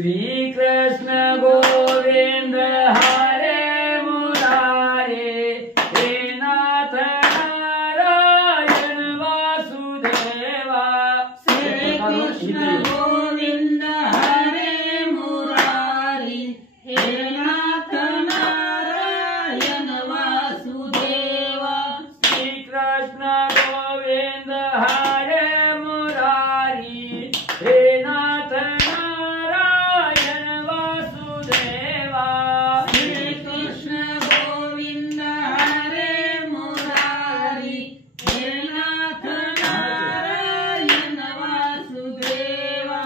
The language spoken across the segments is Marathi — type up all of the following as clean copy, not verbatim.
श्री कृष्ण गोविंद हरे मुरारे हे नाथ नारायण वासुदेवा। श्री कृष्ण गोविंद हरे मुरारी हे नाथ नारायण वासुदेवा। श्री कृष्ण गोविंद हरे मुरारी हे नाथ नारायण वासुदेवा। श्री कृष्ण गोविंद हरे मुरारी हे नाथ नारायण वासुदेवा।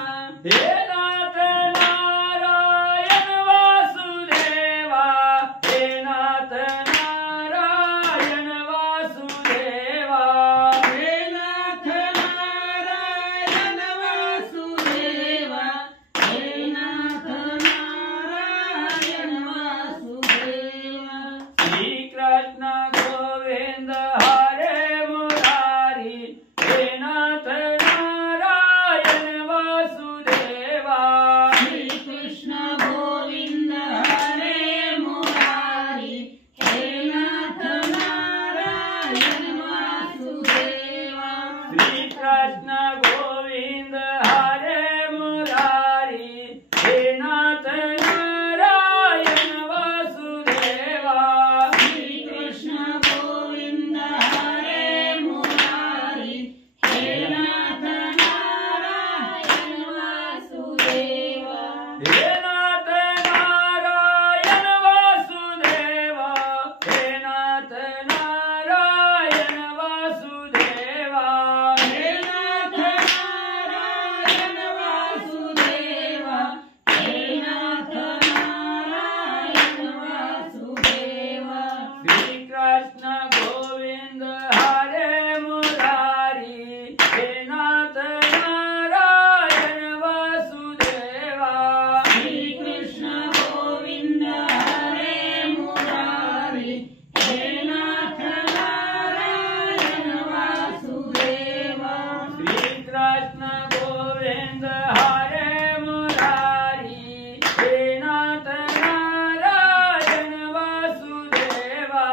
हे नाथ नारायण वासुदेवा। हे नाथ नारायण वासुदेवा। हे नाथ नारायण वासुदेवा। हे नाथ नारायण वासुदेवा। श्री कृष्ण गोविंद हरे मुरारी हे नाथ नारायण वासुदेवा। श्री कृष्ण गोविंद हरे मुरारी हे नाथ नारायण वासुदेवा। श्री कृष्ण गोविंद हरे मुरारी हे नाथ नारायण वासुदेवा। श्री कृष्ण गोविंद हरे मुरारी हे नाथ नारायण वासुदेवा। हे नाथ नारायण वासुदेवा। हे नाथ नारायण वासुदेवा। हे नाथ नारायण वासुदेवा। हे नाथ नारायण वासुदेवा। श्री कृष्ण गोविंद हरे मुरारी हे नाथ नारायण वासुदेवा। श्री कृष्ण गोविंद हरे मुरारी हे नाथ नारायण वासुदेवा। श्री कृष्ण गोविंद हरे मुरारी हे नाथ नारायण वासुदेवा।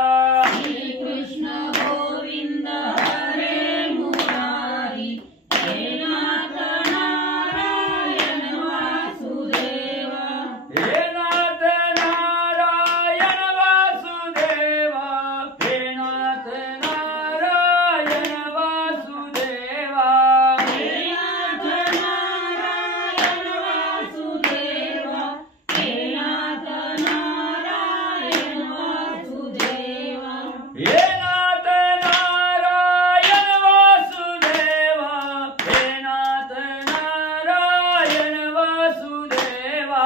श्री कृष्ण गोविंद हरे मुरारी हे नाथ नारायण वासुदेवा। हे नाथ नारायण वासुदेवा। हे नाथ नारायण वासुदेवा। हे नाथ नारायण वासुदेवा। हे नाथ नारायण वासुदेवा। हे नाथ नारायण वासुदेवा। हे नाथ नारायण वासुदेवा।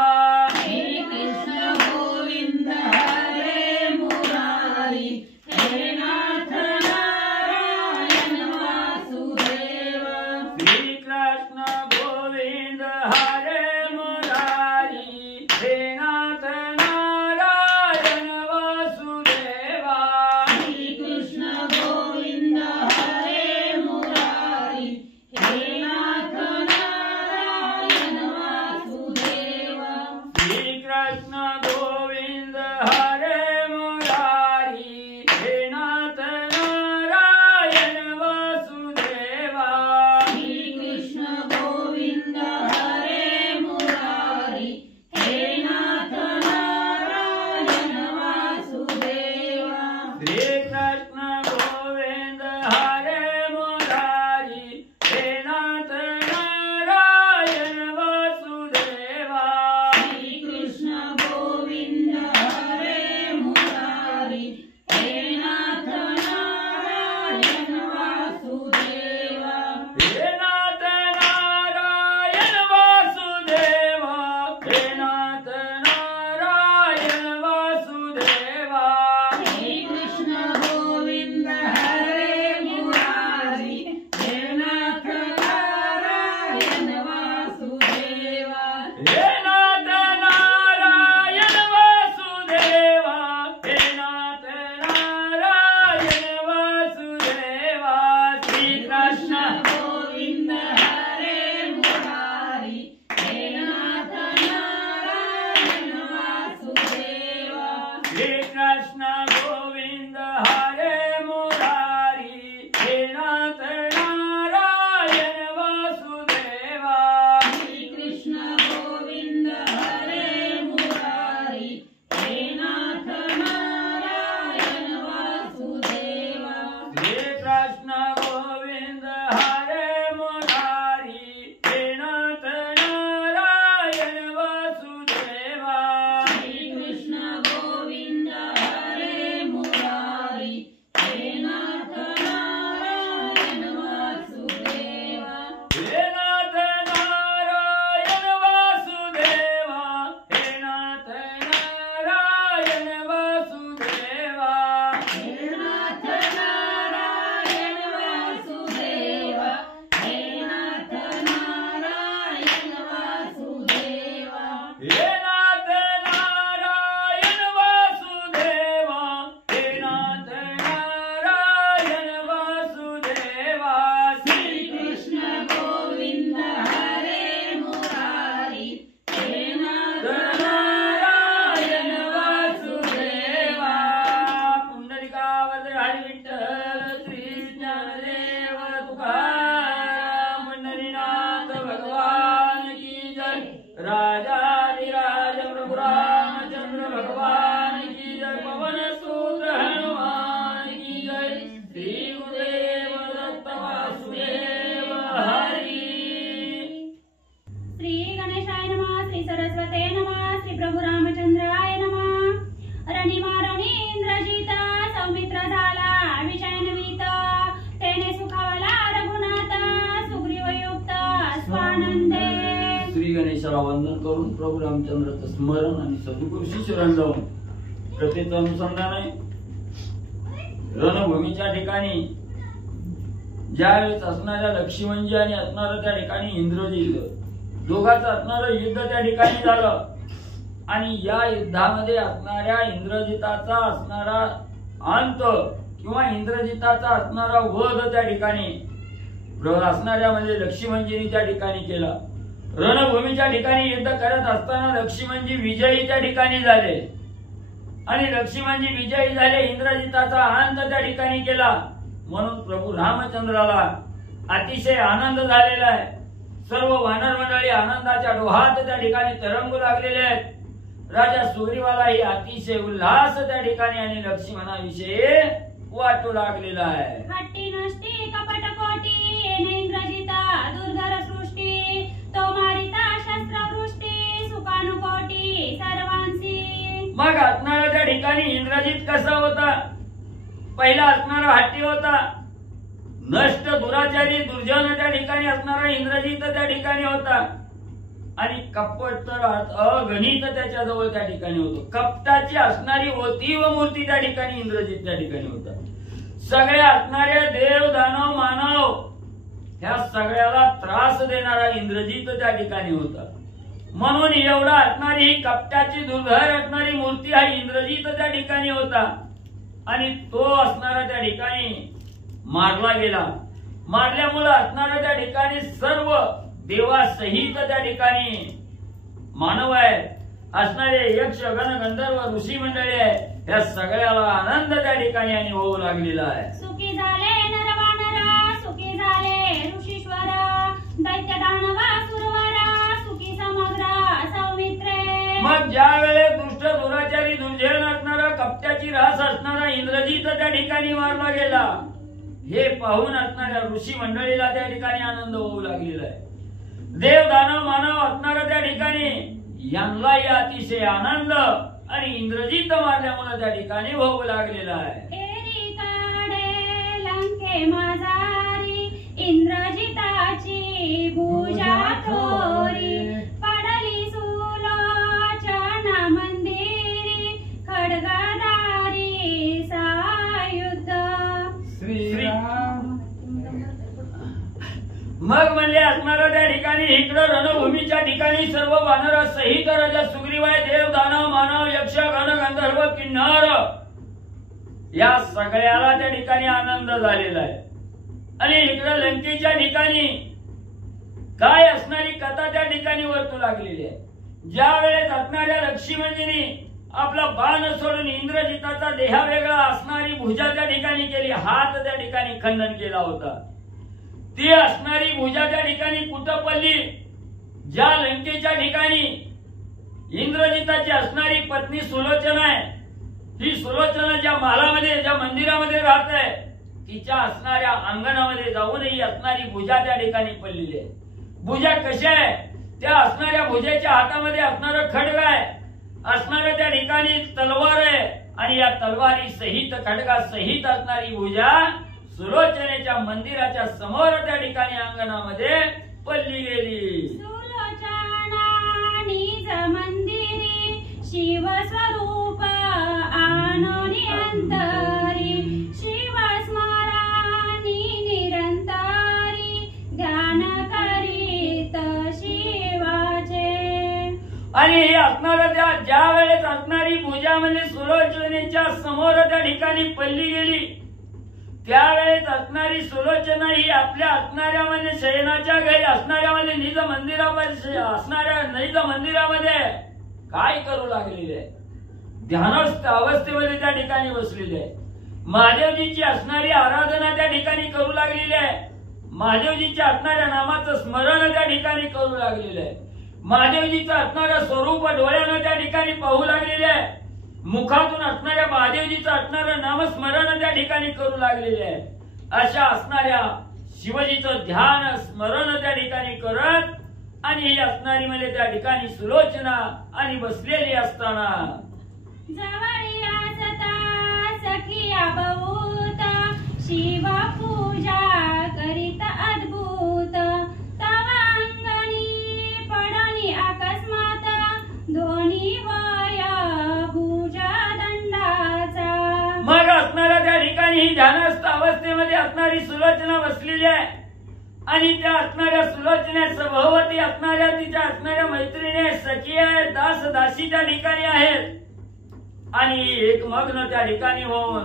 श्री कृष्ण गोविंद हरे मुरारी हे नाथ नारायण वासुदेवा। श्री कृष्ण गोविंद हरे मुरारी हे नाथ नारायण वासुदेवा। श्री कृष्ण गोविंद हरे मुरारी हे नाथ नारायण वासुदेवा। श्री कृष्ण गोविंद हरे मुरारी हे नाथ नारायण वासुदेवा। श्री कृष्ण गोविंद हरे मुरारी हे नाथ नारायण वासुदेवा। श्री कृष्ण गोविंद हरे मुरारी हे नाथ नारायण वासुदेवा। श्री कृष्ण गोविंद राजाधिराज प्रभु रामचंद्र भगवान की जय। पवन सूत्र हनुमान की जय। श्री गुरुदेव दत्त वासुदेव हरि। श्री गणेशाय नमः। श्री सरस्वते नमः। श्री प्रभु रामचंद्राय नमः। रणिमा रणींद्रजिता सौमित्र झाला विजयनवीत तेने सुखावला रघुनाथ सुग्रीवयुक्त स्वानंदे। श्री गणेशाला वंदन करून प्रभू रामचंद्राचं स्मरण आणि सद्गुरूशी शरण जाऊन कथेचं अनुसंधान आहे। रणभूमीच्या ठिकाणी ज्यावेळेस असणाऱ्या लक्ष्मणजी आणि असणारं त्या ठिकाणी इंद्रजित दोघांचं असणारं युद्ध त्या ठिकाणी झालं आणि या युद्धामध्ये असणाऱ्या इंद्रजिताचा असणारा अंत किंवा इंद्रजिताचा असणारा वध त्या ठिकाणी असणाऱ्या म्हणजे लक्ष्मणजींनी त्या ठिकाणी केला। रणभूमीच्या ठिकाणी युद्ध करत असताना लक्ष्मणजी विजयी त्या ठिकाणी झाले आणि लक्ष्मणजी विजयी झाले, इंद्रजिताचा अंत त्या ठिकाणी केला। म्हणून प्रभू रामचंद्राला अतिशय आनंद झालेला आहे। सर्व वानर मंडळी आनंदाच्या डोहात त्या ठिकाणी तरंगू लागलेले आहेत। राजा सुग्रीवालाही अतिशय उल्हास त्या ठिकाणी आणि लक्ष्मणाविषयी वाटू लागलेला आहे। हट्टी नष्टी कपट कोटी येणे इंद्रजिता दुर्धर सृष्टी तो मारिता शस्त्रवृष्टी सुकानुकोटी सर्वांसी। मग असणारा त्या ठिकाणी इंद्रजित कसा होता? पहिला असणारा हट्टी होता, नष्ट दुराचारी दुर्जन त्या ठिकाणी असणारा इंद्रजित त्या ठिकाणी होता आणि कपट तर अगणित त्याच्याजवळ त्या ठिकाणी होतो। कपटाची असणारी होती व मूर्ती त्या ठिकाणी इंद्रजित त्या ठिकाणी होता। सगळ्या असणाऱ्या देव दानव मानव ह्या सगळ्याला त्रास देणारा इंद्रजित त्या ठिकाणी होता। म्हणून एवढा असणारी ही कपटाची दुर्धर असणारी मूर्ती हा इंद्रजित त्या ठिकाणी होता आणि तो असणारा त्या ठिकाणी मारला गेला। मारल्यामुळे असणारा त्या ठिकाणी सर्व देवासहित त्या ठिकाणी मानव आहे, असणारे यक्ष गण गंधर्व ऋषी मंडळी आहे, या सगळ्याला आनंद त्या ठिकाणी आणि होऊ लागलेला आहे। सुखी झाले नरवानरा सुखी झाले ऋषीश्वर दैत्य दानव सुरवारा सुखी समग्र सौमित्रे। मग ज्या वेळेस दुष्ट दुराचारी दुर्जन असणारा कपट्याची रास असणारा इंद्रजित त्या ठिकाणी मारला गेला, हे पाहून असणाऱ्या ऋषी मंडळीला त्या ठिकाणी आनंद होऊ लागलेला आहे। देव दानव मानव असणारा त्या ठिकाणी यांनाही अतिशय आनंद आणि इंद्रजित मारल्यामुळे त्या ठिकाणी होऊ लागलेला आहे। एरी काढे लंके माझारी इंद्रजिताची भुजा थोरी पडली सुलोचना मंदिरी खड्गधारी सायुध। मग म्हणजे असणारा त्या ठिकाणी इकडं रणभूमीच्या ठिकाणी सर्व वानर सहित राजा सुग्रीवाय देव दानव मानव यक्ष गण गंधर्व किन्नर या सगळ्याला त्या ठिकाणी आनंद झालेला आहे। आणि इकडं लंकेच्या ठिकाणी काय असणारी कथा त्या ठिकाणी वर्तू लागलेली आहे। ज्या वेळेस असणाऱ्या लक्ष्मणजींनी आपला बाण सोडून इंद्रजिताचा देहा वेगळा असणारी भुजा त्या ठिकाणी केली, हात त्या ठिकाणी खंडन केला होता। ती असणारी भुजा त्या ठिकाणी कुठं पडली? ज्या लंकेच्या ठिकाणी इंद्रजिताची असणारी पत्नी सुलोचना आहे, ही सुलोचना ज्या महालामध्ये ज्या मंदिरामध्ये राहत आहे तिच्या असणाऱ्या अंगणामध्ये जाऊन ही असणारी भुजा त्या ठिकाणी पडलेली आहे। भुजा कशी आहे? त्या असणाऱ्या भुजेच्या हातामध्ये असणारं खड्ग आहे, असणाऱ्या त्या ठिकाणी तलवार आहे आणि या तलवारी सहित खड्गा सहित असणारी भुजा सुलोचनेच्या मंदिराच्या समोर त्या ठिकाणी अंगणामध्ये पडली गेली। सुलोचना निज मंदिरी शिव स्वरूप आनोनी अंतरी शिव स्मरानी निरंतरी ध्यान करीत शिवाचे। आणि हे असणारं त्या ज्या वेळेस असणारी भुजा म्हणजे सुलोचनेच्या समोर त्या ठिकाणी पडली गेली, त्यावेळेस असणारी सुलोचना ही आपल्या असणाऱ्या म्हणजे शयनाच्या घरी असणाऱ्या म्हणजे निज मंदिरामध्ये असणाऱ्या निज मंदिरामध्ये काय करू लागलेली आहे? ध्यानस्थ अवस्थेमध्ये त्या ठिकाणी बसलेली आहे। महादेवजीची असणारी आराधना त्या ठिकाणी करू लागलेली आहे, महादेवजीच्या असणाऱ्या नामाचं स्मरण त्या ठिकाणी करू लागलेलं आहे। महादेवजीचं असणारं स्वरूप डोळ्यानं त्या ठिकाणी पाहू लागलेले आहे. मुखातून असणाऱ्या महादेवजीचं असणारं नामस्मरण त्या ठिकाणी करू लागलेले आहे. अशा असणाऱ्या शिवजीचं ध्यान स्मरण त्या ठिकाणी करत आणि ही असणारी म्हणजे त्या ठिकाणी सुलोचना आणि बसलेली असताना जवळी असता सखिया बहुत शिव पूजा करीत अद्भुत तव अंगणी पडणी अकस्मात दोन्ही वय भुजा दंडाचा. मग असणाऱ्या त्या ठिकाणी ही ध्यानस्थ अवस्थेमध्ये असणारी सुलोचना बसलेली आहे आणि त्या असणाऱ्या सुलोचना सभोवती असणाऱ्या तिच्या असणाऱ्या मैत्रिणी सखी आहेत, दास दासी त्या ठिकाणी आहेत आणि एक मग्न त्या ठिकाणी होऊन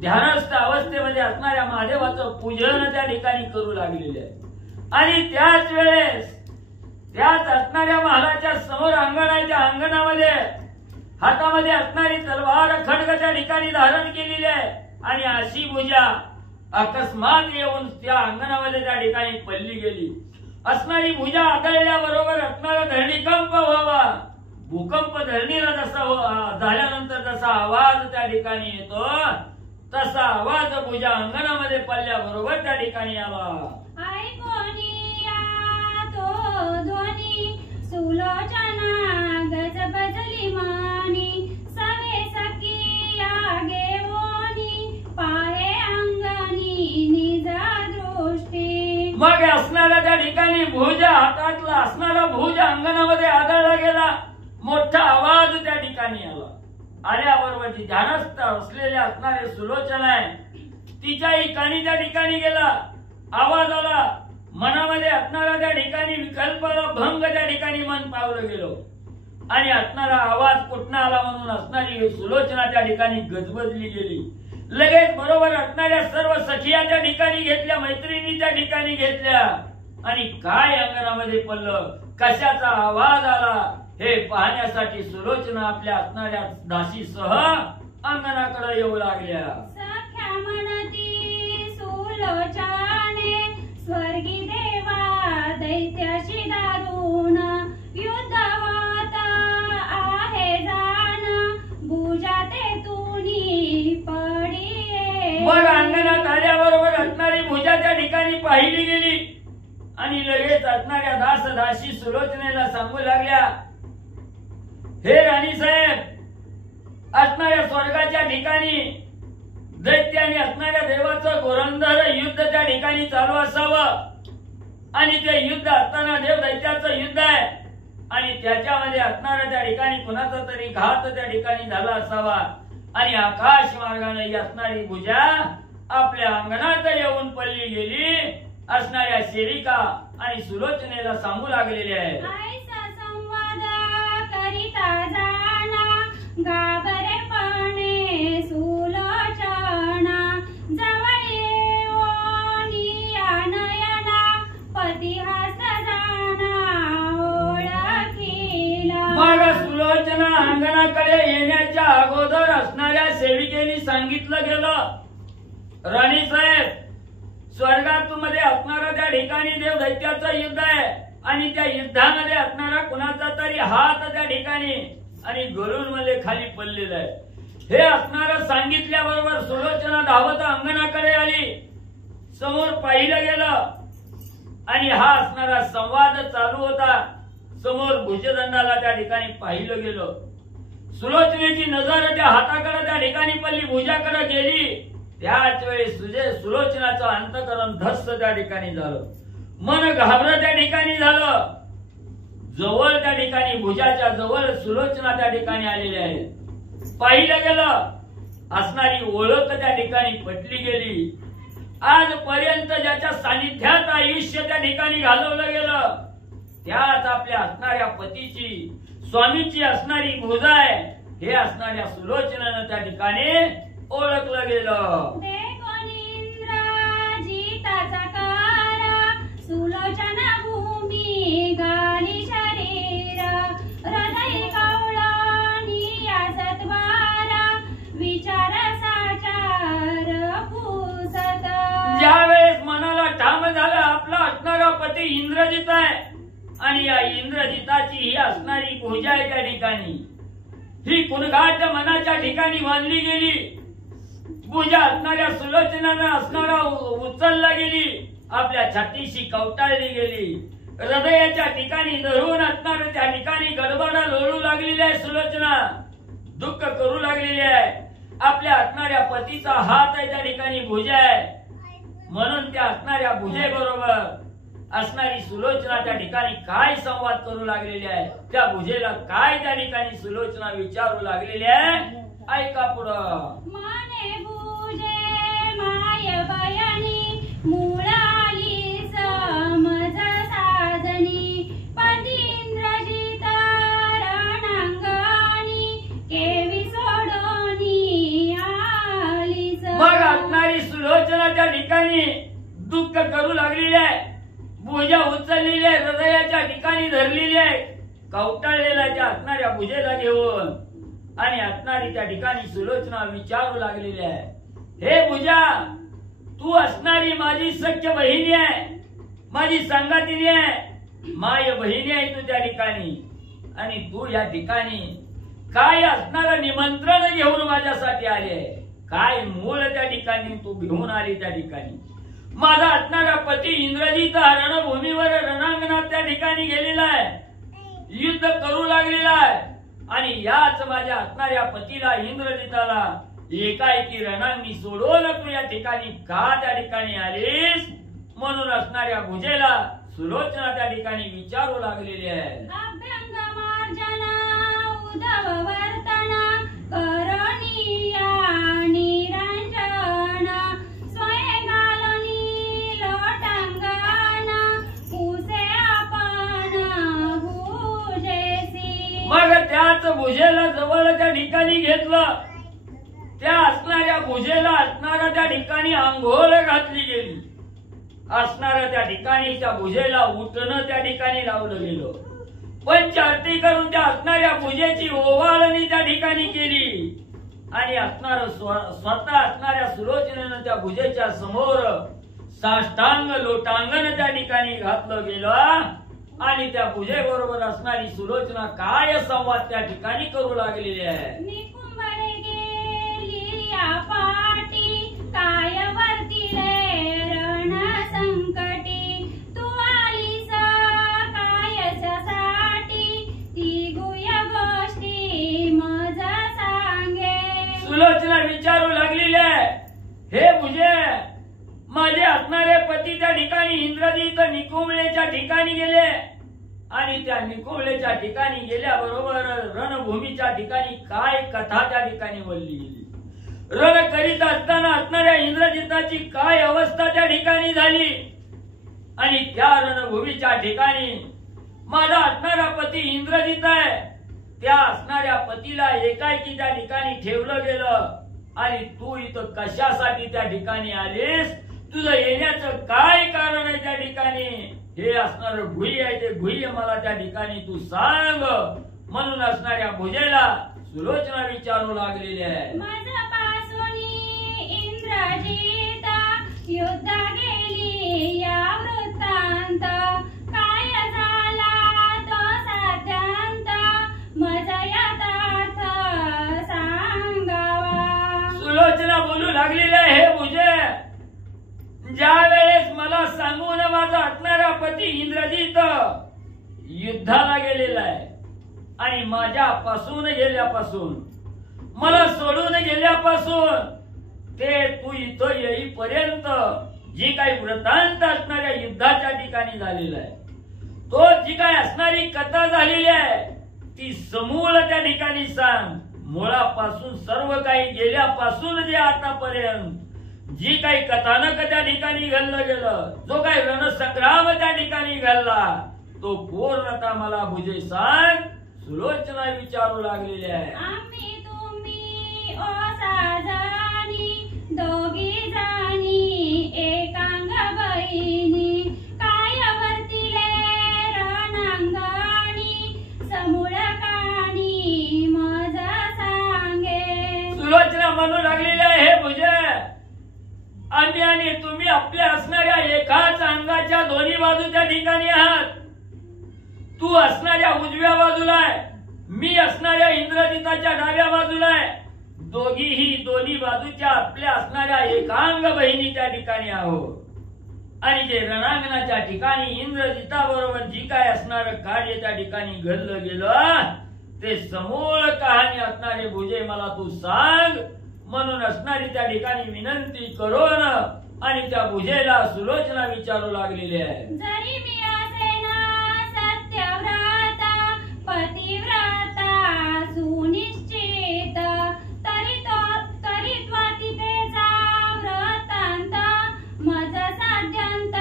ध्यानस्थ अवस्थेमध्ये असणाऱ्या महादेवाचं पूजन त्या ठिकाणी करू लागलेले आहे. आणि त्याच वेळेस त्याच असणाऱ्या महालाच्या समोर अंगण आहे. त्या अंगणामध्ये हातामध्ये असणारी तलवार खड्ग त्या ठिकाणी धारण केलेली आहे आणि अशी भुजा अकस्मात येऊन त्या अंगणामध्ये त्या ठिकाणी पडली गेली. असणारी भुजा आदळल्याबरोबर असणारा धरणीकंप व्हावा. भूकंप धरणीला जसा झाल्यानंतर जसा आवाज त्या ठिकाणी येतो तसा आवाज भुजा अंगणामध्ये पडल्याबरोबर त्या ठिकाणी आला. ऐकोनिया तो ध्वनी सुलोचना गजबजली मानी सवे सखिया घेवोनी पाहे अंगणी निज दृष्टी. मग असणाऱ्या त्या ठिकाणी भुजा हातातला असणारा भुजा अंगणामध्ये आदळला गेला. मोठा आवाज त्या ठिकाणी आला. आल्याबरोबर जी ध्यानस्थ असलेल्या असणारे सुलोचना आहे तिच्याही कानी त्या ठिकाणी गेला. आवाज आला. मनामध्ये असणारा त्या ठिकाणी विकल्पाला भंग त्या ठिकाणी मन पावलं गेलो आणि असणारा आवाज कुठनं आला म्हणून असणारी सुलोचना त्या ठिकाणी गजबजली गेली. लगेच बरोबर असणाऱ्या सर्व सखिया त्या ठिकाणी घेतल्या, मैत्रिणी त्या ठिकाणी घेतल्या आणि काय अंगणामध्ये पडलं, कशाचा आवाज आला हे पाहण्यासाठी सुलोचना आपल्या असणाऱ्या दासीसह अंगणाकडे येऊ लागल्या. सख्या म्हणती सुलोचने स्वर्गी देवा दैत्याशी दारुण युद्ध होत आहे जाण भुजा ते तुनी पडिये. मग अंगणात आल्याबरोबर असणारी भुजा त्या ठिकाणी पाहिली गेली आणि लगेच असणाऱ्या दास दासी सुलोचनेला सांगू लागल्या, हे राणीसाहेब, असणाऱ्या स्वर्गाच्या ठिकाणी दैत्याने असणाऱ्या देवाचं घोरंदर युद्ध त्या ठिकाणी चालू असावं आणि ते युद्ध असताना देव दैत्याचं युद्ध आहे आणि त्याच्यामध्ये असणाऱ्या त्या ठिकाणी कुणाचा तरी घात त्या ठिकाणी झाला असावा आणि आकाश मार्गाने असणारी भुजा आपल्या अंगणात येऊन पडली गेली. असणाऱ्या सेविका आणि सुलोचनेला सांगू लागलेले आहे, ऐसा संवाद करिता जाणा घाबरेपणे सुलोचना जवळ येऊनी नयना पती हस्त जाणा ओळखीला. मग सुलोचना अंगणाकडे येण्याच्या अगोदर असणाऱ्या सेविकेने सांगितलं गेलं, राणीसाहेब, स्वर्गामध्ये असणारा त्या ठिकाणी देव दैत्याचं युद्ध आहे आणि त्या युद्धामध्ये असणारा कुणाचा तरी हात त्या ठिकाणी आणि गरुड मध्ये खाली पडलेला आहे. हे असणारं सांगितल्याबरोबर सुलोचना धावत अंगणाकडे आली. समोर पाहिलं गेलं आणि हा असणारा संवाद चालू होता. समोर भुजदंडाला त्या ठिकाणी पाहिलं गेलं. सुलोचनेची नजर त्या हाताकडे त्या ठिकाणी पडली, भुजाकडे गेली. त्याच वेळी सुलोचनाचं अंतकरण धस्स त्या ठिकाणी झालं. मन घाबरं त्या ठिकाणी झालं. जवळ त्या ठिकाणी भुजाच्या जवळ सुलोचना त्या ठिकाणी आलेली आहे. पाहिलं गेलं असणारी ओळख त्या ठिकाणी पटली गेली. आजपर्यंत ज्याच्या सानिध्यात आयुष्य त्या ठिकाणी घालवलं गेलं त्याच आपल्या असणाऱ्या पतीची स्वामीची असणारी भुजा आहे हे असणाऱ्या सुलोचनेनं त्या ठिकाणी ओळखलं गेलं. सुलोचना भूमी गाली शरीर हृदय कवळणी सत्वारा विचार साचार पुसत. ज्यावेळेस मनाला ठाम झालं आपला असणारा पती इंद्रजित आहे आणि या इंद्रजिताची ही असणारी पूजा आहे त्या ठिकाणी, ही कुणघाट मनाच्या ठिकाणी बांधली गेली. पूजा असणाऱ्या सुलोचनानं असणारा उचलला गेली, आपल्या छातीशी कवटाळली गेली. हृदयाच्या ठिकाणी धरून असणाऱ्या त्या ठिकाणी गडबडा लोळू लागलेली आहे. सुलोचना दुःख करू लागलेली आहे. आपल्या असणाऱ्या पतीचा हात आहे त्या ठिकाणी भुजा आहे, म्हणून त्या असणाऱ्या भुजेबरोबर असणारी सुलोचना त्या ठिकाणी काय संवाद करू लागलेली आहे, त्या भुजेला काय त्या ठिकाणी सुलोचना विचारू लागलेली आहे. ऐका पुढं. माने भुजे माय बयनी मुळाली समज साजनी पतींद्रजित रणांगणी केवी सोडोनी आलीस. मग असणारी सुलोचना त्या ठिकाणी दुःख करू लागलेली आहे. भुजा उचललेली आहे, हृदयाच्या ठिकाणी धरलेली आहे, कवटाळलेल्या त्या असणाऱ्या भुजेला घेऊन आणि असणारी त्या ठिकाणी सुलोचना विचारू लागलेली आहे. हे भुजा, तू असणारी माझी सख्य बहिणी आहे, माझी संगातिनी आहे, माय बहिणी आहे तू त्या ठिकाणी. आणि तू या ठिकाणी काय असणारं निमंत्रण घेऊन माझ्यासाठी आले, काय मूळ त्या ठिकाणी तू घेऊन आली. त्या ठिकाणी माझा असणारा पती इंद्रजित रणभूमीवर रणांगणात त्या ठिकाणी गेलेला आहे, युद्ध करू लागलेला आहे. आणि याच माझ्या असणाऱ्या पतीला इंद्रजिताला एकाएकी रणांगणी सोडून तू या ठिकाणी का त्या ठिकाणी आलीस, म्हणून असणाऱ्या भुजेला सुलोचना त्या ठिकाणी विचारू लागलेली आहे. अभ्यंग मार्जना उद्धव वर्तना करणीया निरंजन स्वये घालनी लोटांगण पुसे आपण भुजेसी. मग त्याच भुजेला जवळ त्या ठिकाणी घेतलं. त्या असणाऱ्या भुजेला असणाऱ्या त्या ठिकाणी आंघोळ घातली गेली. असणाऱ्या त्या ठिकाणी त्या भुजेला उठणं त्या ठिकाणी लावलं गेलं. पंचारती करून त्या असणाऱ्या भुजेची ओवाळणी त्या ठिकाणी केली. आणि असणार स्वतः असणाऱ्या सुलोचनेनं त्या भुजेच्या समोर साष्टांग लोटांगण त्या ठिकाणी घातलं गेलं. आणि त्या भुजेबरोबर असणारी सुलोचना काय संवाद त्या ठिकाणी करू लागलेली आहे. निकुंभरे गेली या पाटी काय वर्तिले रण संकटी तू आलीस कायच्यासाठी ती गुह्य गोष्टी मज सांगे. सुलोचना विचारू लागलेली आहे. हे भुजे, माझे असणारे पती त्या ठिकाणी इंद्रजित निकुंभलेच्या ठिकाणी गेले. आणि त्या निकुंभलेच्या ठिकाणी गेल्याबरोबर रणभूमीच्या ठिकाणी काय कथा त्या ठिकाणी बोलली गेली. रण करीत असताना असणाऱ्या इंद्रजिताची काय अवस्था त्या ठिकाणी झाली. आणि त्या रणभूमीच्या ठिकाणी माझा असणारा पती इंद्रजित आहे, त्या असणाऱ्या पतीला एकाएकी त्या ठिकाणी ठेवलं गेलं. आणि तू इथं कशासाठी त्या ठिकाणी आलीस, तुझं येण्याचं काय कारण आहे त्या ठिकाणी, हे असणार गुह्य आहे, ते गुह्य मला त्या ठिकाणी तू सांग. म्हणून असणाऱ्या भुजेला सुलोचना विचारू लागलेली आहे. माझ्यापासून इंद्रजित युद्ध गेली या वृत्तांत काय झाला तो साध्यांत मजा यथार्थ सांगावा. सुलोचना बोलू लागलेली आहे. हे भुजे, ज्या वेळेस मला सांगून माझा असणारा पती इंद्रजित युद्धाला गेलेला आहे आणि माझ्यापासून गेल्यापासून, मला सोडून गेल्यापासून ते तू इथं येईपर्यंत जी काही वृत्तांत असणाऱ्या युद्धाच्या ठिकाणी झालेला आहे, तो जी काही असणारी कथा झालेली आहे ती समूळ त्या ठिकाणी सांग. मुळापासून सर्व काही गेल्यापासून जे आतापर्यंत जी काही कथानक त्या ठिकाणी घडलं गेलं, जो काही रणसंग्राम त्या ठिकाणी घडला, तो पूर्णतः मला भुजे सांग. सुलोचना विचारू लागलेली आहे. आम्ही तुम्ही ओ साजणी दोघी जाणी एकांग बहिणी काय वर्तिले रणांगणी समूळ काणी मज सांगे. सुलोचना म्हणू लागलेली आहे. हे भुजे, आम्ही आणि तुम्ही आपल्या असणाऱ्या एकाच अंगाच्या दोन्ही बाजू त्या ठिकाणी आहात. तू असणाऱ्या उजव्या बाजूला आहे, मी असणाऱ्या इंद्रजिताच्या डाव्या बाजूला आहे. दोघीही दोन्ही बाजूच्या आपल्या असणाऱ्या एकांग बहिणी त्या ठिकाणी आहोत. आणि जे रणांगणाच्या ठिकाणी इंद्रजिताबरोबर जी काय असणार कार्य त्या ठिकाणी घडलं गेलं ते समूळ कहाणी असणारे भुजे मला तू सांग. म्हणून असणारी त्या ठिकाणी विनंती करून आणि त्या भुजेला सुलोचना विचारू लागलेली आहे. जरी मी असेना सत्यव्रता पतिव्रता सुनिश्चित तरी त्वतितेचा व्रतांत मज साध्यंत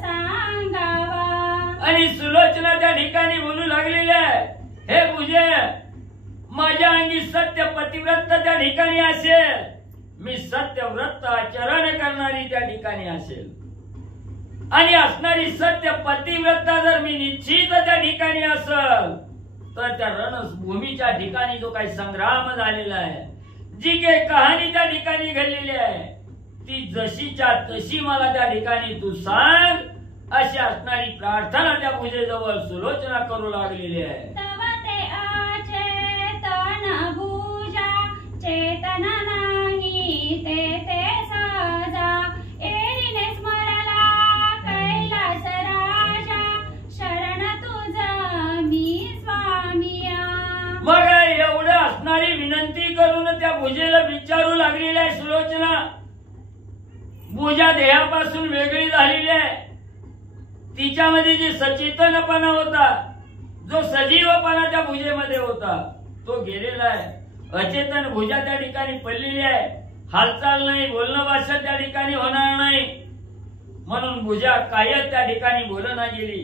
सांगावा. आणि सुलोचना त्या ठिकाणी बोलू लागलेली आहे, हे भुजे, माझ्या अंगी सत्य पतिव्रत त्या ठिकाणी असेल, मी सत्यव्रत आचरण करणारी त्या ठिकाणी असेल. आणि असणारी सत्य पतिव्रता जर मी निश्चित त्या ठिकाणी असेल तर त्या रणभूमीच्या ठिकाणी जो काही संग्राम झालेला आहे, जी काही कहाणी त्या ठिकाणी घडलेली आहे, ती जशीच्या तशी मला त्या ठिकाणी तू सांग. अशी असणारी प्रार्थना त्या पूजेजवळ सुलोचना करू लागलेली आहे. तव ते अचेतन भुजा चेतन नाही ते सहजा एरिने स्मरला कैलास राजा शरण तुझ मी स्वामिया. मग एवढं असणारी विनंती करून त्या भुजेला विचारू लागलेली आहे सुलोचना. भुजा देहापासून वेगळी झालेली आहे. तिच्यामध्ये जे सचेतनपणा होता, जो सजीवपणा त्या भुजेमध्ये होता, तो गेलेला आहे. अचेतन भुजा त्या ठिकाणी पडलेली आहे. हालचाल नाही, बोलणं भाषण त्या ठिकाणी होणार नाही. म्हणून भुजा काय त्या ठिकाणी बोलना गेली.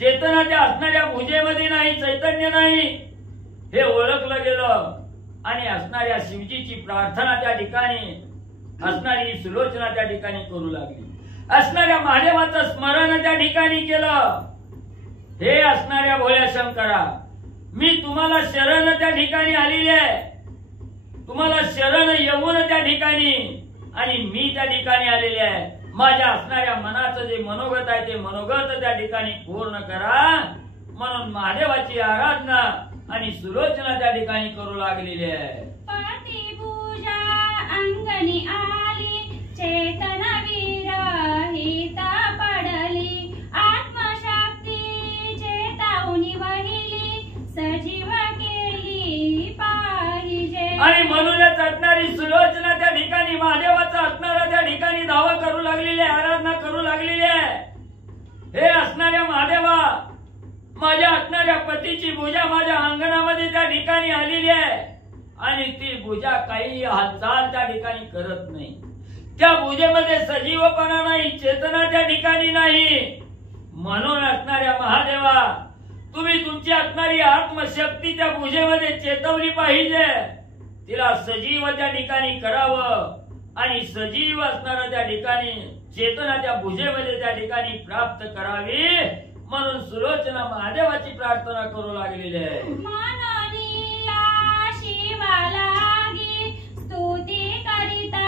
चेतना त्या असणाऱ्या भुजेमध्ये नाही, चैतन्य नाही हे ओळखलं गेलं. आणि असणाऱ्या शिवजीची प्रार्थना त्या ठिकाणी असणारी सुलोचना त्या ठिकाणी करू लागली. असणाऱ्या महादेवाचं स्मरण त्या ठिकाणी केलं. हे असणाऱ्या भोळ्या शंकरा, मी तुम्हाला शरण त्या ठिकाणी आलेली आहे. तुम्हाला शरण येऊन त्या ठिकाणी आणि मी त्या ठिकाणी आलेले आहे. माझ्या असणाऱ्या मनाचं जे मनोगत आहे ते मनोगत त्या ठिकाणी पूर्ण करा. म्हणून महादेवाची आराधना आणि सुलोचना त्या ठिकाणी करू लागलेली आहे. पतिपूजा अंगणी आली चेतन विरहित पडली आत्मशक्ती चेतावणी वहिली सजीव केली पाहिजे. आणि म्हणूनच असणारी सुलोचना त्या ठिकाणी महादेवाचा असणारा त्या ठिकाणी धावा करू लागलेली आहे, आराधना करू लागलेली आहे. हे असणाऱ्या महादेवा, माझ्या असणाऱ्या पतीची पूजा माझ्या अंगणामध्ये त्या ठिकाणी आलेली आहे. आणि ती पूजा काही हालचाल त्या ठिकाणी करत नाही. त्या पूजेमध्ये सजीवपणा नाही, चेतना त्या ठिकाणी नाही. म्हणून असणाऱ्या महादेवा, तुम्ही तुमची असणारी आत्मशक्ती त्या पूजेमध्ये चेतवली पाहिजे. तिला सजीव त्या ठिकाणी करावं आणि सजीव असणारा त्या ठिकाणी चेतना त्या पूजेमध्ये त्या ठिकाणी प्राप्त करावी. म्हणून सुलोचना महादेवाची प्रार्थना करू लागलेली आहे. मननीया शिवालागी स्तुती करिता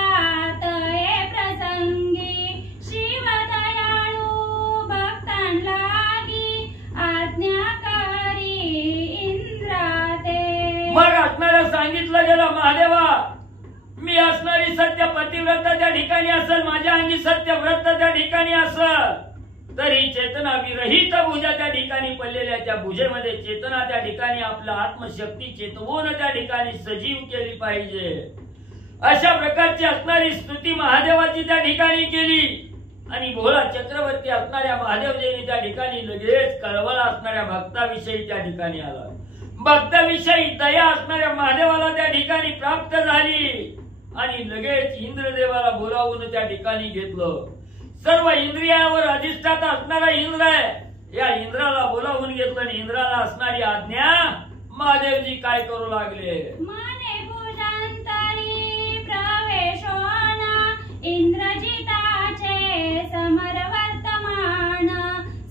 तये प्रसंगी शिव दयाळू भक्तांलागी आज्ञा करी इंद्राते. मग असणाऱ्या सांगितलं गेलं, महादेवा, मी असणारी सत्य पतिव्रता त्या ठिकाणी असेल, माझ्या अंगी सत्य व्रत त्या ठिकाणी असेल, तरी चेतना विरहित भुजा त्या ठिकाणी पडलेल्या त्या भुजेमध्ये चेतना त्या ठिकाणी आपला आत्मशक्ती चेतवून त्या ठिकाणी सजीव केली पाहिजे. अशा प्रकारची असणारी स्तुती महादेवाची त्या ठिकाणी केली. आणि भोळा चक्रवर्ती असणाऱ्या महादेवजींनी त्या ठिकाणी लगेच कळवळा असणाऱ्या भक्ताविषयी त्या ठिकाणी आला. भक्ताविषयी दया असणाऱ्या महादेवाला त्या ठिकाणी प्राप्त झाली. आणि लगेच इंद्रदेवाला बोलावून त्या ठिकाणी घेतलं. सर्व इंद्रियांवर अधिष्ठाता असणारा इंद्र आहे. या इंद्राला बोलावून घेतलं आणि इंद्राला असणारी आज्ञा महादेवजी काय करू लागले. मने भुजांतरी प्रवेशोन इंद्रजिताचे समर वर्तमान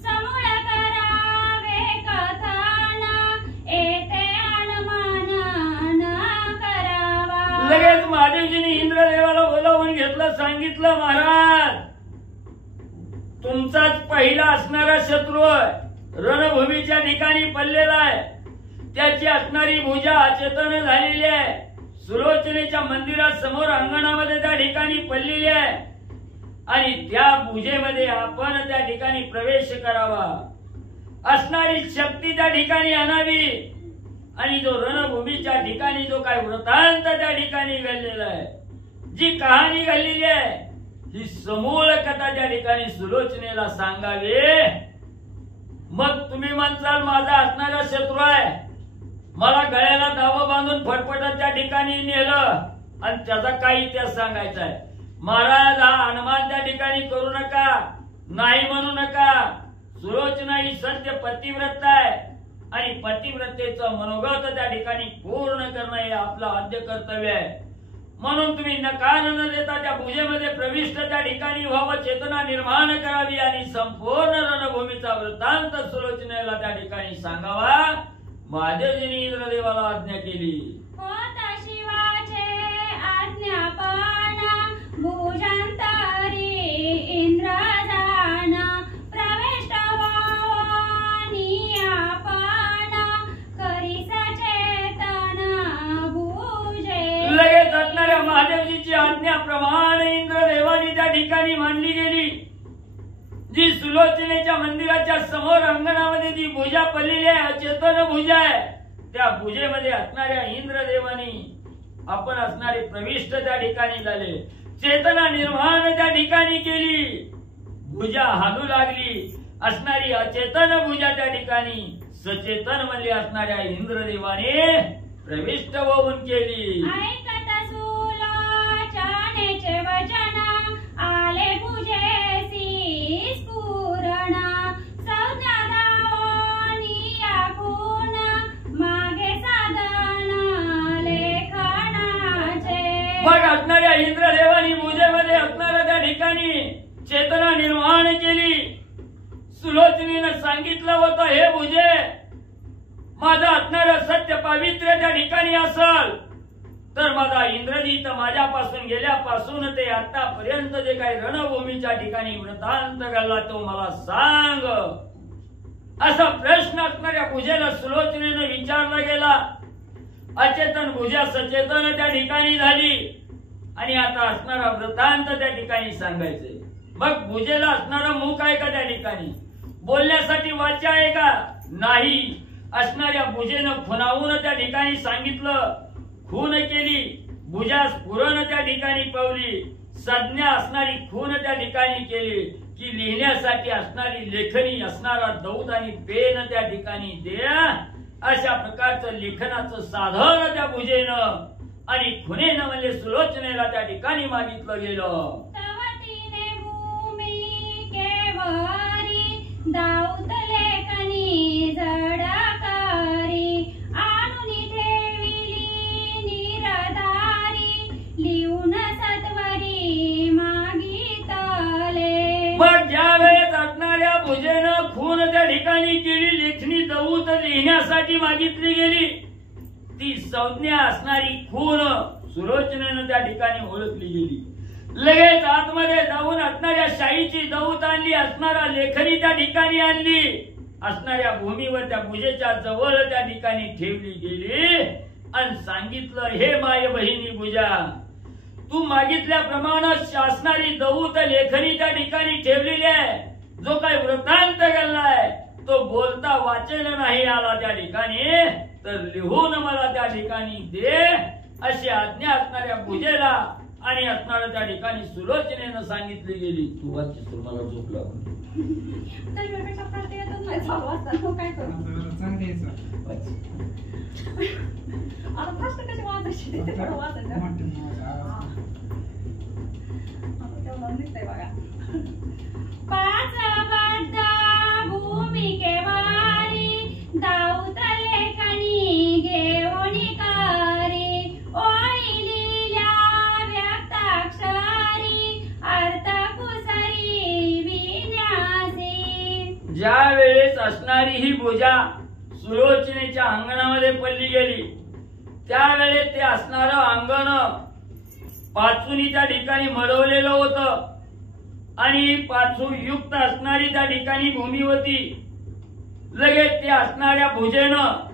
समूळ करावे कथन येथे अनुमान न करावा. लगेच महादेवजीने इंद्रदेवाला बोलावून घेतलं. सांगितलं, महाराज, तुमचाच पहिला असणारा शत्रू आहे रणभूमीच्या ठिकाणी पडलेला आहे. त्याची असणारी भुजा अचेतन झालेली आहे. सुलोचनेच्या मंदिरात समोर अंगणामध्ये त्या ठिकाणी पडलेली आहे आणि त्या भुजेमध्ये आपण त्या ठिकाणी प्रवेश करावा. असणारी शक्ती त्या ठिकाणी आणावी आणि जो रणभूमीच्या ठिकाणी जो काय वृत्तांत त्या ठिकाणी घडलेला आहे, जी कहाणी घडलेली आहे, ही समूळ कथा त्या ठिकाणी सुलोचनेला सांगावी. मग तुम्ही म्हणसाल माझा असणारा शत्रू आहे, मला गळ्याला दावं बांधून फटफटत त्या ठिकाणी नेलं आणि त्याचा काही इतिहास सांगायचा आहे. महाराज हा अनुमान त्या ठिकाणी करू नका, नाही म्हणू नका. सुलोचना ही सत्य पतिव्रत आहे आणि पतिव्रतेचं मनोगत त्या ठिकाणी पूर्ण करणं हे आपलं आद्य कर्तव्य आहे. म्हणून तुम्ही नकार न देता त्या भुजेमध्ये प्रविष्ट त्या ठिकाणी व्हावं, चेतना निर्माण करावी आणि संपूर्ण रणभूमीचा वृत्तांत सुलोचनेला त्या ठिकाणी सांगावा. महादेवजींनी इंद्रदेवाला आज्ञा केली. होता शिवाचे आज्ञापन भुजंतरी इंद्रदान प्रविष्ट व्हावनी आपण करी सचेतन भुजे. लगेच असणाऱ्या महादेवजीची आज्ञाप्रमाणे इंद्रदेवानी त्या ठिकाणी मांडली गेली. जी सुलोचनेच्या मंदिराच्या समोर अंगणामध्ये जी भुजा पडलेली आहे, अचेतन भुजा आहे, त्या भुजेमध्ये असणाऱ्या इंद्रदेवानी आपण असणारे प्रविष्ट त्या ठिकाणी झाले. चेतना निर्माण त्या ठिकाणी केली. भुजा हालू लागली. असणारी अचेतन भुजा त्या ठिकाणी सचेतन म्हणजे असणाऱ्या इंद्रदेवाने प्रविष्ट होऊन केली. ऐकत सुलोचनेचे वचन आले भुजेसी स्फुरण संज्ञा दावोनी आखून मागे साधन लेखनाचे. मग असणाऱ्या इंद्रदेवानी भुजेमध्ये असणाऱ्या त्या ठिकाणी चेतना निर्माण केली. सुलोचनेनं सांगितलं होतं, हे भुजे, माझा असणारं सत्य पावित्र्य त्या ठिकाणी असल तर माझा इंद्रजित माझ्यापासून गेल्यापासून ते आतापर्यंत जे काही रणभूमीच्या ठिकाणी वृत्तांत घडला तो मला सांग. असा प्रश्न असणाऱ्या भुजेला सुलोचनेनं विचारला गेला. अचेतन भुजा सचेतन त्या ठिकाणी झाली आणि आता असणारा वृत्तांत त्या ठिकाणी सांगायचे. मग भुजेला असणारा मुख आहे का त्या ठिकाणी? बोलण्यासाठी वाचा आहे का? नाही. असणाऱ्या भुजेनं खुणावून त्या ठिकाणी सांगितलं, खून केली. भुजा स्फुरण त्या ठिकाणी पावली. संज्ञा असणारी खून त्या ठिकाणी केली की लिहिण्यासाठी असणारी लेखनी, असणारा दौत आणि पेन त्या ठिकाणी द्या. अशा प्रकारचं लेखनाचं साधन त्या भुजेनं आणि खुनेनं म्हणजे सुलोचनेला त्या ठिकाणी मागितलं गेलं. तवतीने भूमी केवरी दाऊत लेखनी जडकारी आणून ठेविली निरधारी लिहून सत्वरी मागितले. मग ज्या वेळेस असणाऱ्या भुजेनं खून त्या ठिकाणी केली, लेखनी दौत लिहिण्यासाठी मागितली गेली, ती संज्ञा असणारी खून सुलोचनेनं त्या ठिकाणी ओळखली गेली. लगेच आतमध्ये जाऊन असणाऱ्या शाईची दौत आणली, असणारा लेखनी त्या ठिकाणी आणली, असणाऱ्या भूमीवर त्या भुजेच्या जवळ त्या ठिकाणी ठेवली गेली आणि सांगितलं, हे माय बहिणी भुजा, तू मागितल्याप्रमाणे असणारी दौत लेखनी त्या ठिकाणी ठेवलेली आहे. जो काही वृत्तांत घडलाय तो बोलता वाचेल नाही आला त्या ठिकाणी, तर लिहून मला त्या ठिकाणी दे, अशी आज्ञा असणाऱ्या भुजेला आणि असणाऱ्या त्या ठिकाणी सुलोचनेनं सांगितली गेली. तू वाचीस तर मला झोप लागून. काय करू? आता प्रश्न कसे वाचायचे ते थोडं वाचायचं. आता तेवढं निघतंय बघा. पाच बद्ध भूमिकेवारी दाऊत लेखनी घेऊन कारी ओळी लिहिल्या व्यक्ताक्षरी अर्थ कुसरी विन्यासी. ज्या वेळेस असणारी ही भुजा सुलोचनेच्या अंगणामध्ये पडली गेली, त्यावेळेस ते असणारं अंगण पाचूनी त्या ठिकाणी मडवलेलं होतं आणि पाचू युक्त असणारी त्या ठिकाणी भूमी होती. लगेच ती असणाऱ्या भुजेनं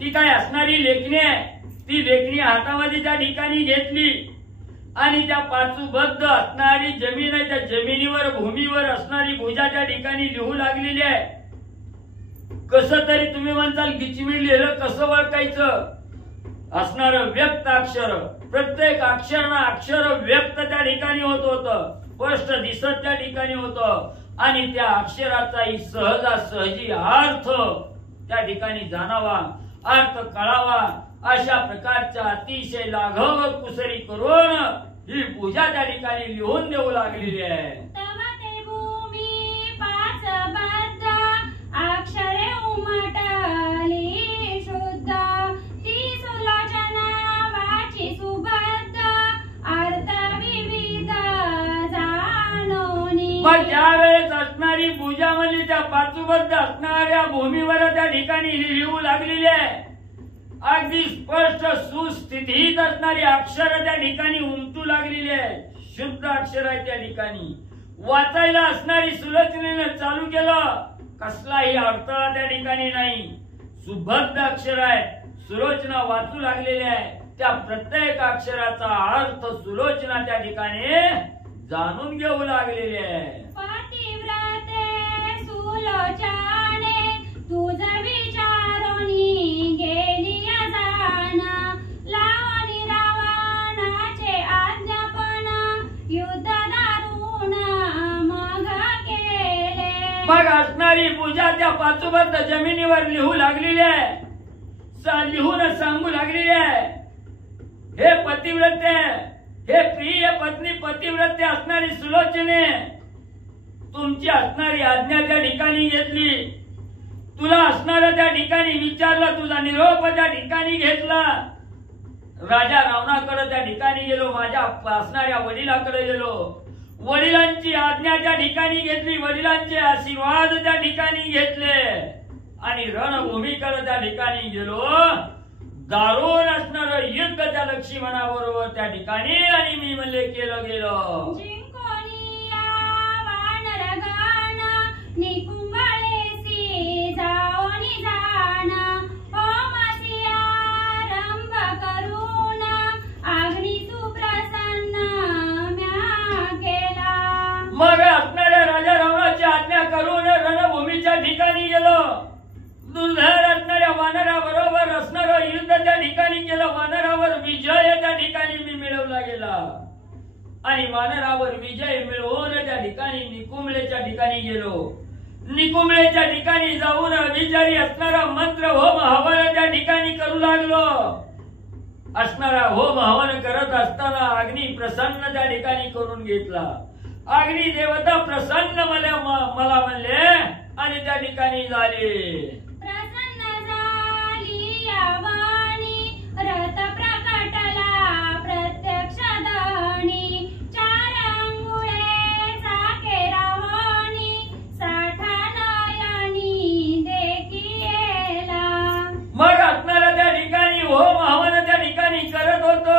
ती काय असणारी लेखणी आहे ती लेखणी हातामध्ये त्या ठिकाणी घेतली आणि त्या पाचूबद्ध असणारी जमीन आहे त्या जमिनीवर भूमीवर असणारी भुजा त्या ठिकाणी लिहू लागलेली आहे. कसं तरी तुम्ही म्हणताल गिचमी लिहिलं कसं ओळखायचं असणार व्यक्त अक्षर प्रत्येक अक्षर व्यक्त त्या ठिकाणी होत स्पष्ट दिसत त्या ठिकाणी होत आणि त्या अक्षराचाही सहजासहजी अर्थ त्या ठिकाणी जाणावा अर्थ कळावा अशा प्रकारच्या अतिशय लाघव कुसरी करून ही पूजा त्या ठिकाणी लिहून देऊ लागलेली आहे. तवते भूमी पाचबद्ध अक्षरे उमटली शुद्ध ती सुलोचना वाची सुबद्ध अर्थ विविध जाणोनी. मग ज्यावेळेस असणारी पूजा म्हणजे त्या पाचूबद्ध असणाऱ्या भूमीवर त्या ठिकाणी लिहू लागलेली आहे अगदी स्पष्ट सुस्थितीत असणारी अक्षर त्या ठिकाणी उमटू लागलेली आहे. शुद्ध अक्षर आहे त्या ठिकाणी वाचायला असणारी सुलोचनेनं चालू केलं कसलाही अडथळा त्या ठिकाणी नाही. सुबद्ध अक्षर आहे सुलोचना वाचू लागलेली आहे त्या प्रत्येक अक्षराचा अर्थ सुलोचना त्या ठिकाणी जाणून घेऊ लागलेली आहे. पतिव्रते सुलोचने तुझ विचारोनी गेली जाण लावणी रावणाचे आज्ञापन युद्ध दारुण मग केले. मग असणारी पूजा त्या पाचूबद्ध जमिनीवर लिहू लागलेली आहे लिहून सांगू लागलेली आहे हे पतिव्रते हे प्रिय पत्नी पतिव्रते असणारी सुलोचने तुमची असणारी आज्ञा त्या ठिकाणी घेतली तुला असणाऱ्या त्या ठिकाणी विचारलं तुझा निरोप त्या ठिकाणी घेतला राजा रावणाकडे त्या ठिकाणी गेलो माझ्या असणाऱ्या वडिलाकडे गेलो वडिलांची आज्ञा त्या ठिकाणी घेतली वडिलांचे आशीर्वाद त्या ठिकाणी घेतले आणि रणभूमीकडे त्या ठिकाणी गेलो दारुण असणार युद्ध त्या लक्ष्मणाबरोबर त्या ठिकाणी आणि मी म्हणले केलं गेलं. जिंकोनिया वानरगण निकुंभळेसी जाओनी जाण होमसी आरंभ करून अग्नी सुप्रसन्न म्या केला. मग असणाऱ्या राजा रावणाची आज्ञा करून रणभूमीच्या ठिकाणी गेलो दुर्धर असणाऱ्या वानराबरोबर असणारं युद्ध त्या ठिकाणी केलं वानरावर विजय त्या ठिकाणी मी मिळवला गेला आणि वानरावर विजय मिळवून त्या ठिकाणी निकुंभलेच्या ठिकाणी गेलो निकुंभलेच्या ठिकाणी जाऊन विजारी असणारा मंत्र होम हवन त्या ठिकाणी करू लागलो असणारा होम हवन करत असताना अग्नी प्रसन्न त्या ठिकाणी करून घेतला अग्नी देवता प्रसन्न मला म्हणले आणि त्या ठिकाणी झाले प्रसन्न झाली यावानी रथ प्रकटला प्रत्यक्ष धनी चार अंगुळे चाके रावणी 60 नयनी देखिला. मग असणारा त्या ठिकाणी होम हवन त्या ठिकाणी करत होतो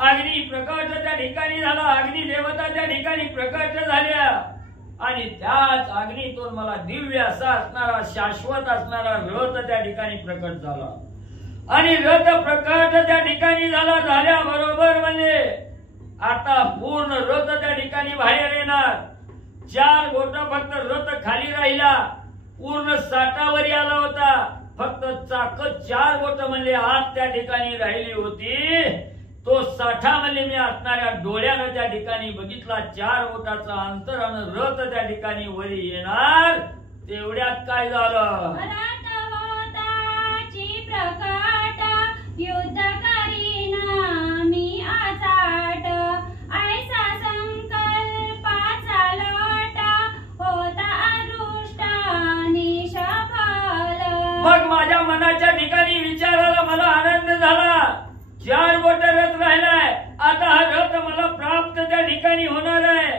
अग्नी प्रकट त्या ठिकाणी झाला अग्नी देवता त्या ठिकाणी प्रकट झाल्या आणि त्याच अग्नीतून मला दिव्य असा असणारा शाश्वत असणारा रथ त्या ठिकाणी प्रकट झाला आणि रथ प्रकट त्या ठिकाणी झाला झाल्याबरोबर म्हणजे आता पूर्ण रथ त्या ठिकाणी बाहेर येणार 4 बोट फक्त रथ खाली राहिला पूर्ण साठावरी आला होता फक्त चाक 4 बोट म्हणजे आत त्या ठिकाणी राहिली होती तो साठा म्हणजे मी असणाऱ्या डोळ्यानं त्या ठिकाणी बघितला 4 बोटाचा अंतर आणि रथ त्या ठिकाणी वरी येणार तेवढ्यात काय झालं रथ होताची प्रकट युद्ध करीना मी आचाट ऐसा संकल्पाचा लोट होता अदृष्ट निष्फल. मग माझ्या मनाच्या ठिकाणी विचाराला मला आनंद झाला 4 बोट रथ राहिलाय आता हा रथ मला प्राप्त त्या ठिकाणी होणार आहे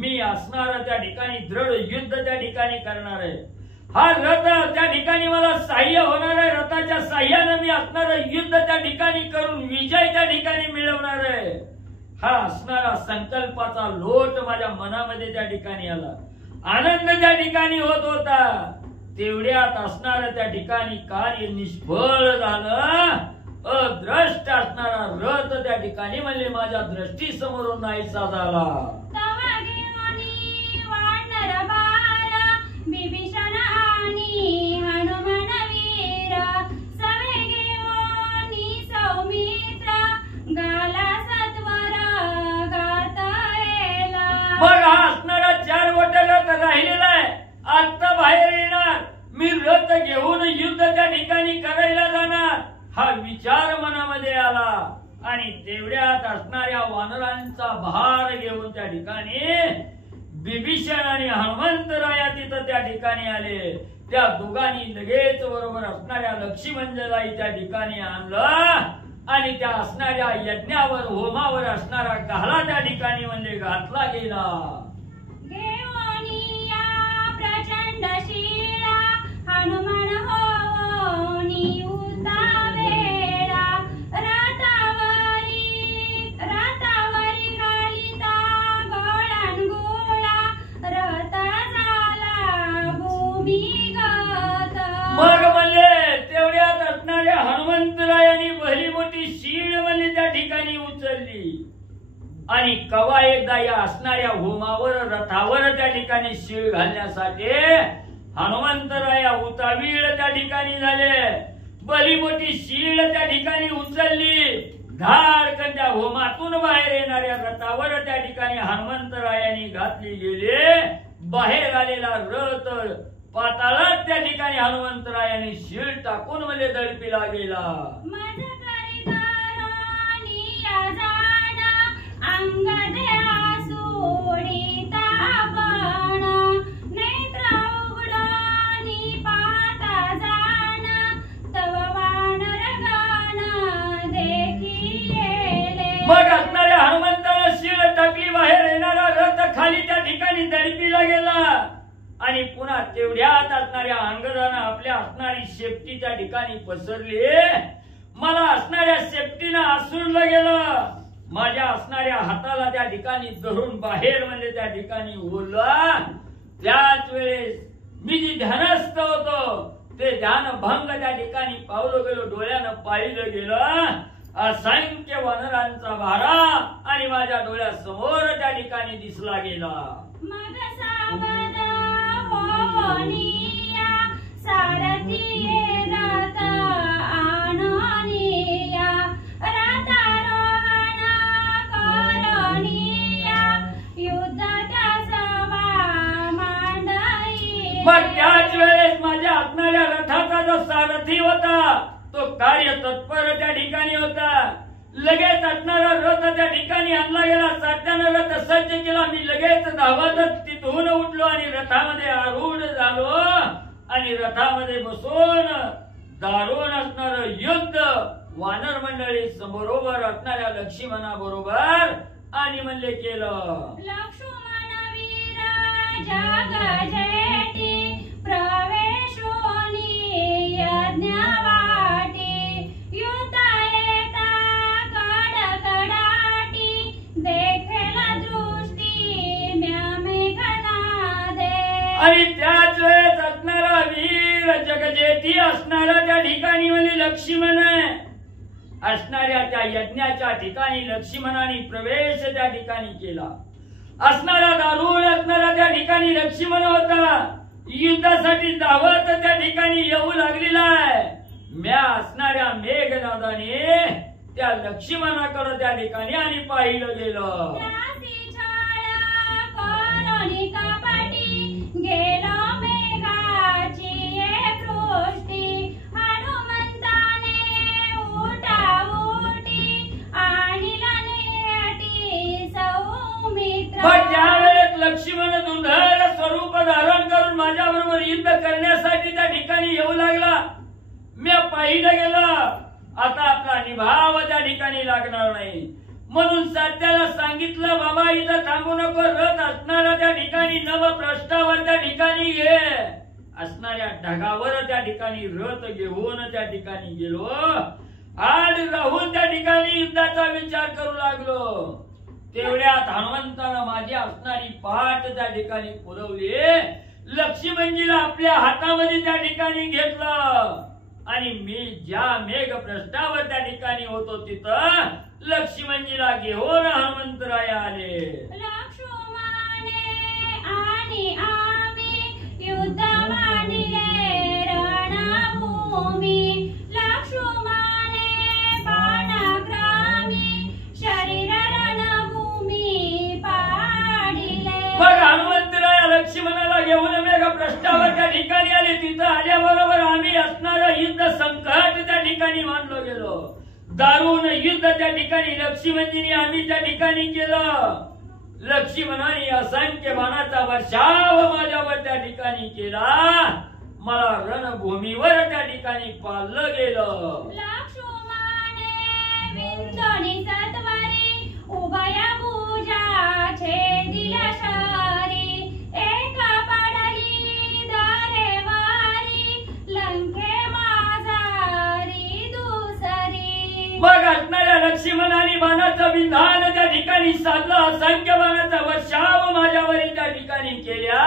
मी असणार त्या ठिकाणी दृढ युद्ध त्या ठिकाणी करणार आहे हा रथ त्या ठिकाणी मला सहाय्य होणार आहे रथाच्या सहाय्याने मी असणार युद्ध त्या ठिकाणी करून विजय त्या ठिकाणी मिळवणार आहे हा असणारा संकल्पाचा लोट माझ्या मनामध्ये त्या ठिकाणी आला आनंद त्या ठिकाणी होत होता तेवढ्यात असणारं त्या ठिकाणी कार्य निष्फळ झालं. अद्रष्ट असणारा रथ त्या ठिकाणी म्हणले माझ्या दृष्टी समोरून नाहीसा झाला. तवा घेऊनी वानर बारा, बिभीषण आणि हनुमान वीर, सवे घेऊनी सौमित्र, गाला सत्वर गातयला. मग हा असणारा 4 बोट रथ राहिलेला आहे. आता बाहेर येणार, मी रथ घेऊन युद्ध त्या ठिकाणी करायला जाणार हा विचार मनामध्ये आला. आणि तेवढ्यात असणाऱ्या वानरांचा भार घेऊन त्या ठिकाणी बिभीषण आणि हनुमंतराया तिथं त्या ठिकाणी आले. त्या दोघांनी लगेच बरोबर असणाऱ्या लक्ष्मणजीलाही त्या ठिकाणी आणलं आणि त्या असणाऱ्या यज्ञावर होमावर असणारा गाला त्या ठिकाणी म्हणजे घातला गेला. घेऊनी या प्रचंड शिळा, हनुमान होनी उतावेळा, रथावरी घालिता गोळानगोळा, रथ झाला भूमिगत. मग म्हणले तेवढ्यात असणाऱ्या हनुमंतरायांनी भली मोठी शीळ म्हणले त्या ठिकाणी उचलली आणि कवा एकदा या असणाऱ्या होमावर रथावर त्या ठिकाणी शीळ घालण्यासाठी हनुमंतराया उतावीळ त्या ठिकाणी झाले. भली मोठी शीळ त्या ठिकाणी उचलली. धाडकन त्या होमातून बाहेर येणाऱ्या रथावर त्या ठिकाणी हनुमंतरायांनी घातली गेली. बाहेर आलेला रथ पाताळात त्या ठिकाणी हनुमंतरायांनी शीळ टाकून म्हणजे दडपीला गेला. मज करिता रोनिया जाण, अंग देहा सोडिता पण, नेत्र उघडोनी पाहता जाण, तव वानर गण देखी येले. मग असणाऱ्या हनुमंताला शीळ टाकली. बाहेर येणारा रथ खाली त्या ठिकाणी दडपीला गेला आणि पुन्हा तेवढ्यात असणाऱ्या अंगदानं आपल्या असणारी शेपटी त्या ठिकाणी पसरली. मला असणाऱ्या शेपटीनं आसुरलं गेलं. माझ्या असणाऱ्या हाताला त्या ठिकाणी धरून बाहेर म्हणजे त्या ठिकाणी ओढला. त्याच वेळेस मी जी ध्यानस्थ होतो ते ध्यान भंग त्या ठिकाणी पावलं गेलो, डोळ्यानं पाहिलं गेलं. असंख्य वानरांचा भारा आणि माझ्या डोळ्यासमोर त्या ठिकाणी दिसला गेला. मग सावध होनिया, सारथी रथ आणनिया, रथारोहण करनिया, युद्ध त्या सभा मांडई. मग त्याच वेळेस माझ्या असणाऱ्या रथाचा जो सारथी होता तो कार्य तत्पर त्या ठिकाणी होता. लगेच असणारा रथ त्या ठिकाणी आणला गेला. साध्यानं रथ सज्ज केला. मी लगेच धावतच तिथून उठलो आणि रथामध्ये आरूढ झालो आणि रथामध्ये बसून दारुण असणार युद्ध वानर मंडळी बरोबर असणाऱ्या लक्ष्मणाबरोबर आणि म्हणले केलं. लक्ष्मण वीर जग जेठी, प्रवेशोनी यज्ञवाटी, युद्ध येता कडकडाटी, देखेल दृष्टी म्या मेघनादे. आणि त्याच वेळेस असणारा वीर जगजेठी असणारा त्या ठिकाणी म्हणजे लक्ष्मण असणाऱ्या त्या यज्ञाच्या ठिकाणी लक्ष्मणाने प्रवेश त्या ठिकाणी केला. असणारा दारुण असणारा त्या ठिकाणी लक्ष्मण होता. युद्धासाठी धावत त्या ठिकाणी येऊ लागलेला आहे. म्या असणाऱ्या मेघनादाने त्या लक्ष्मणाकडे त्या ठिकाणी आणि पाहिलं गेलं. त्यासी छाड करोनी कपटी, गेलो मेघाची एक दृष्टी, हनुमंताने उठाउटी, आणिला नेटी सौमित्र. पण ज्यावेळेस लक्ष्मण दुर्धर स्वरूप धारण करून माझ्या बरोबर युद्ध करण्यासाठी त्या ठिकाणी येऊ लागला, मी पाहिलं गेलं. आता आपला निभाव त्या ठिकाणी लागणार नाही म्हणून साध्याला सांगितलं, बाबा इथं थांबू नको, रथ असणारा त्या ठिकाणी नवप्रस्थावर त्या ठिकाणी ये. असणाऱ्या ढगावर त्या ठिकाणी रथ घेऊन त्या ठिकाणी गेलो. आड राहून त्या ठिकाणी युद्धाचा विचार करू लागलो. तेवढ्यात हनुमंतानं माझी असणारी पाठ त्या ठिकाणी पुरवली. लक्ष्मणजीला आपल्या हातामध्ये त्या ठिकाणी घेतलं आणि मी ज्या मेघ प्रश्नावर त्या ठिकाणी होतो तिथं लक्ष्मणजीला घेऊन हनुमंतराय आले. लक्ष्मणे आणि आम्ही युद्ध मांडिले रणभूमी. लक्ष्मणे बाणाग्रामी शरीर रणभूमी पाडिले. मग हनुमंतराय लक्ष्मणाला घेऊन मेघ प्रश्नावर त्या ठिकाणी आले. तिथं आल्याबरोबर आम्ही असणारं युद्ध संकट त्या ठिकाणी मानलं गेलो. दारुण युद्ध त्या ठिकाणी लक्ष्मणजींनी आम्ही त्या ठिकाणी केलं. लक्ष्मणाने असंख्य बाणाचा वर्षाव माझ्यावर त्या ठिकाणी केला. मला रणभूमीवर त्या ठिकाणी पाळलं गेलं. लक्ष्मणे विंचणी सत्वरी उभय भुजा छेदिला शरी. एक पडली दरेवारी लंके माझारी दुसरी. मग असणाऱ्या लक्ष्मणाने बाणाचं विधान त्या ठिकाणी साधलं. असंख्य बाणाचा वर्षाव माझ्यावरील त्या ठिकाणी केल्या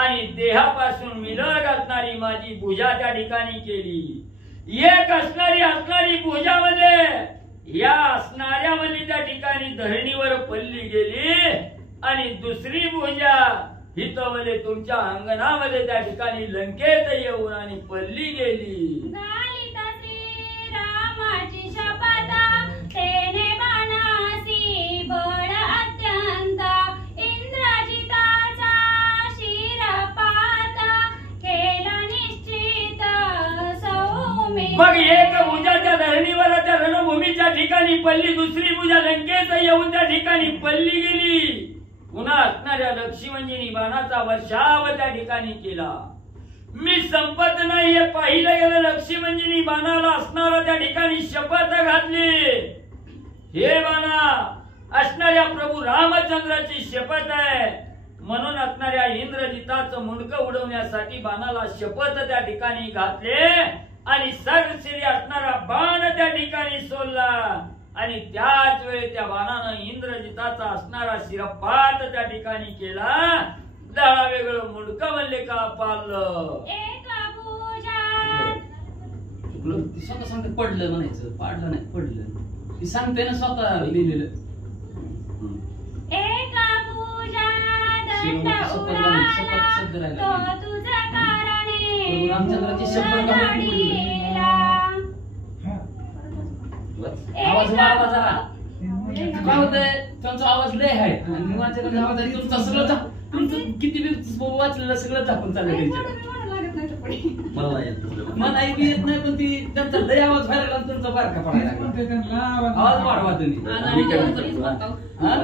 आणि देहापासून विलग असणारी माझी पूजा त्या ठिकाणी केली. एक असणारी पूजामध्ये या असणाऱ्यामध्ये त्या ठिकाणी धरणीवर पडली गेली आणि दुसरी पूजा हितवले तुमच्या अंगणामध्ये त्या ठिकाणी लंकेत येऊन आणि पडली गेली. गालित श्रीरामाची शपथ तेने बाणासी बळ अत्यंत. इंद्रजिताचा शिरपात केला निश्चित सौम्य. मग एक पूजा त्या धरणीवर त्या रणभूमीच्या ठिकाणी पडली. दुसरी पूजा लंकेत येऊन त्या ठिकाणी पडली गेली. पुन्हा असणाऱ्या लक्ष्मणजींनी बाणाचा वर्षाव त्या ठिकाणी केला. मी संपत नाही हे पाहिलं गेलं. लक्ष्मणजींनी बाणाला असणारा त्या ठिकाणी शपथ घातली. हे बाणा असणाऱ्या प्रभू रामचंद्राची शपथ आहे म्हणून असणाऱ्या इंद्रजिताचं मुंडकं उडवण्यासाठी बाणाला शपथ त्या ठिकाणी घातले आणि सरशिरी असणारा बाण त्या ठिकाणी सोडला आणि त्याच वेळी त्या बाणानं इंद्रजिताचा असणारा शिरपात त्या ठिकाणी केला. दहा वेगळं मुंडकं म्हणले का पाळलं. एक भुजा ती स्वतः सांगते पडलं म्हणायचं, पाडलं नाही पडलं. ती सांगते ना स्वतः लिहिलेलं. एक पूजा दंड शपथ शब्द उडाला राहिला. तो तुझा कारणे प्रभू रामचंद्राची शपथ उडाला. आवाज वाढवा जरा. काय होतंय त्यांचा आवाज लय आहे आणि माझ्याकडे आवाज आहे तुमचा सगळं तुमचं किती बी वाचलेलं सगळं झाकून चाललं त्यांच्या. मला नाही येत तसलं. मला ऐकू येत नाही पण ती त्यांचा लय आवाज व्हायला लागला तुमचा बारका पडायला लागला. आवाज वाढवा तुम्ही. हा?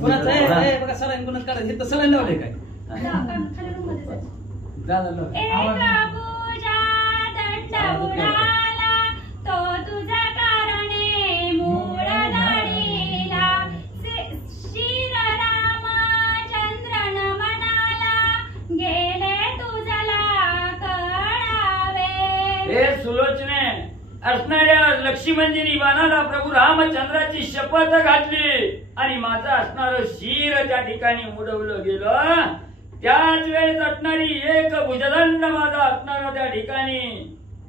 कुणाचं आहे? बघा सरांनी कुणाच करायचं हे तर सरांनी लावलंय काय दादा लावलंय. एक पूजा दंड उडाला तो तुझा कारणे मूळ दाढीला. श्री रामचंद्र म्हणाला गेले तुझला कळावे. हे सुलोचने असणाऱ्या लक्ष्मणजींनी बाणाला प्रभू रामचंद्राची शपथ घातली आणि माझं असणारं शिर त्या ठिकाणी उडवलं गेलं. त्याच वेळेस असणारी एक भुजदंड माझा असणारा त्या ठिकाणी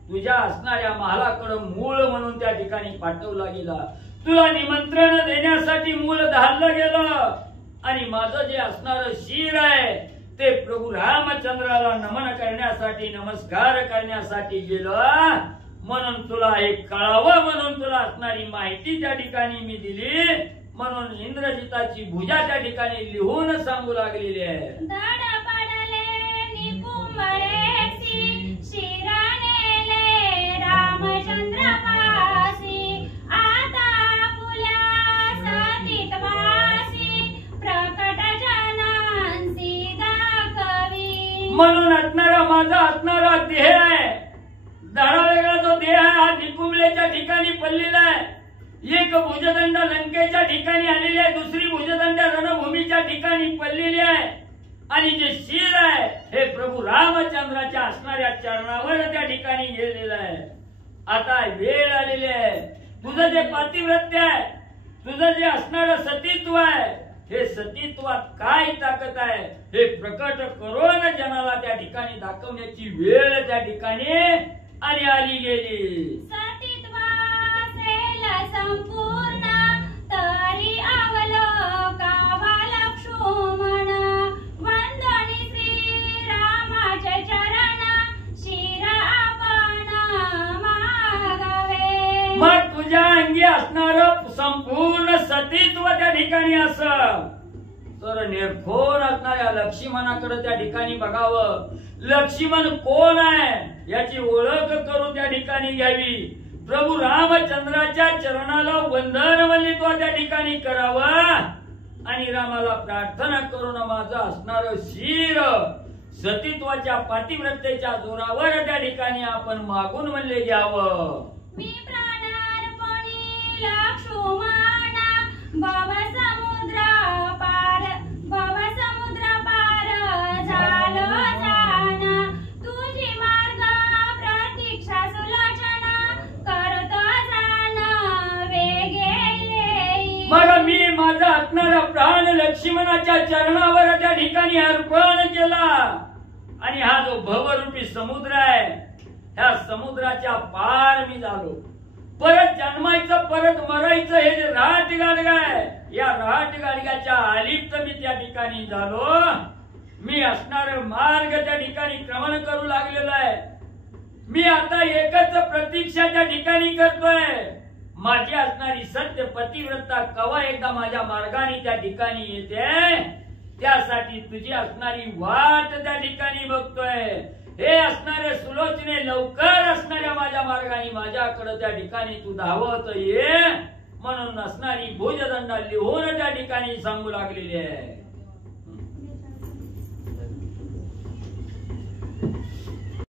तुझ्या असणाऱ्या महालाकडं मूळ म्हणून त्या ठिकाणी पाठवला गेला. तुला निमंत्रण देण्यासाठी मूळ धाडलं गेलं आणि माझं जे असणारं शिर आहे ते प्रभू रामचंद्राला नमन करण्यासाठी नमस्कार करण्यासाठी गेलं. म्हणून तुला हे कळावं म्हणून तुला असणारी माहिती त्या ठिकाणी मी दिली. म्हणून इंद्रजिताची भुजा त्या ठिकाणी लिहून सांगू लागलेली आहे. धड पडले निकुंभळेसी शिरानेले रामचंद्र पासी. आता फुल्या सतीतवासी प्रकट जनांसी दाखवी. म्हणून असणारा माझा असणारा देह आहे. धडा वेगळा जो देह आहे हा निकुंभलेच्या ठिकाणी पडलेला आहे. एक भुजदंड लंकेच्या ठिकाणी आलेली आहे. दुसरी भुजदंड रणभूमीच्या ठिकाणी पडलेली आहे आणि जे शिर आहे हे प्रभू रामचंद्राच्या असणाऱ्या चरणावर त्या ठिकाणी गेलेलं आहे. आता वेळ आलेली आहे. तुझं जे पातिव्रत्य आहे, तुझं जे असणारं सतीत्व आहे हे सतीत्वात काय ताकद आहे हे प्रकट करून जनाला त्या ठिकाणी दाखवण्याची वेळ त्या ठिकाणी आणि आली गेली. सतीत्वासेल संपूर्ण तरी अवलोकावा लक्ष्मण वंदनी श्री रामाचे चरण शिर आपण मागवे. मग तुझ्या अंगी असणार संपूर्ण सतीत्व त्या ठिकाणी असं तर निर्खोन असणाऱ्या लक्ष्मणाकडे त्या ठिकाणी बघावं. लक्ष्मण कोण आहे याची ओळख करून त्या ठिकाणी घ्यावी. प्रभू रामचंद्राच्या चरणाला वंदन वंदित्व त्या ठिकाणी करावं आणि रामाला प्रार्थना करून माझं असणार शिर सतीत्वाच्या पातिव्रतेच्या जोरावर त्या ठिकाणी आपण मागून म्हणले घ्यावं. मी प्राणार्पणी लक्ष्मण भव समुद्र पार झालो जाण तुझी मार्ग प्रतीक्षा सुलोचना करतो जाण वेगे येई. मग मी माझा असणारा प्राण लक्ष्मणाच्या चरणावर त्या ठिकाणी अर्पण केला आणि हा जो भवरूपी समुद्र आहे ह्या समुद्राच्या पार मी झालो. परत जन्मायचं परत मरायचं हे जे राट गाडगा आहे या राट गाडग्याच्या आलिप्त मी त्या ठिकाणी झालो. मी असणार मार्ग त्या ठिकाणी क्रमण करू लागलेलो आहे. मी आता एकच प्रतीक्षा त्या ठिकाणी करतोय. माझी असणारी सत्य पतिव्रता कवा एकदा माझ्या मार्गाने त्या ठिकाणी येते त्यासाठी तुझी असणारी वाट त्या ठिकाणी बघतोय. हे असणारे सुलोचने लवकर असणाऱ्या माझ्या मार्गाने माझ्याकडे त्या ठिकाणी तू धावत ये म्हणून असणारी भुजदंड लिहून त्या ठिकाणी सांगू लागलेली आहे.